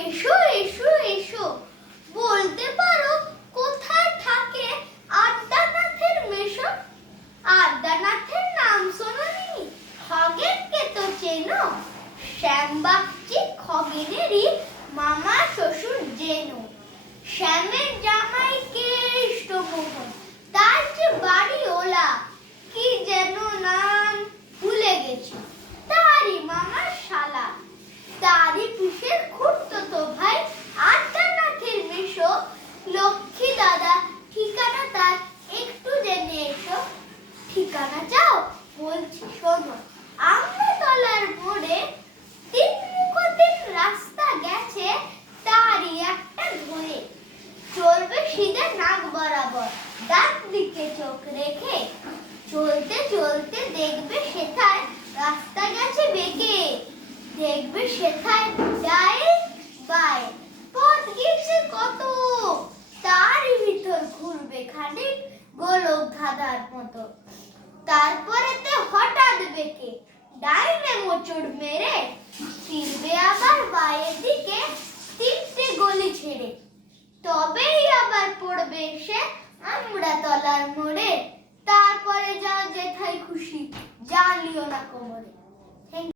এসো এসো এসো, বলতে পারো কোথায় থাকে আদ্যানাথের মেশো? আদ্যানাথের নাম শোনোনি? খগেনকে তো চেনো? শ্যামবাগচি খগেনেরই মামা শ্বশুর জেনু। শ্যামের জামাই কেষ্টমোহন, তার যে বাড়ি ওলা, কি যেন নাম ভুলে গেছি, তারই মামার শালা। তারই পিসের খুড়তুতো ভাই আদ্যানাথের মেশো লক্ষ্মী দাদা। ঠিকানা তার একটু জেনে এসো। ঠিকানা চাও? বলছি শোনো। আমতলার মোড়ে তিনমুখতিন রাস্তা গেছে, তারই একটা ধরে। চলবে সিধে নাক বরাবর, ডান দিকে চোখ রেখে। চলতে চলতে দেখবে সেথায় রাস্তা গেছে বেঁকে। দেখবে সেথায় ডায়ে বায়ে পথ গেছে কত, তারই ভিতর ঘুরবে খানিক গোলক ধাঁধার মতো। তারপরেতে হঠাৎ বেঁকে ডাইনে মোচড় মেরে ফিরবে আবার বায়ের দিকে তিনটে গলি ছেড়ে। তবেই আবার পড়বে সে আমড়াতলার মোড়ে। তারপরে যাও যেথায় খুশি, জানলিও না কোমরে।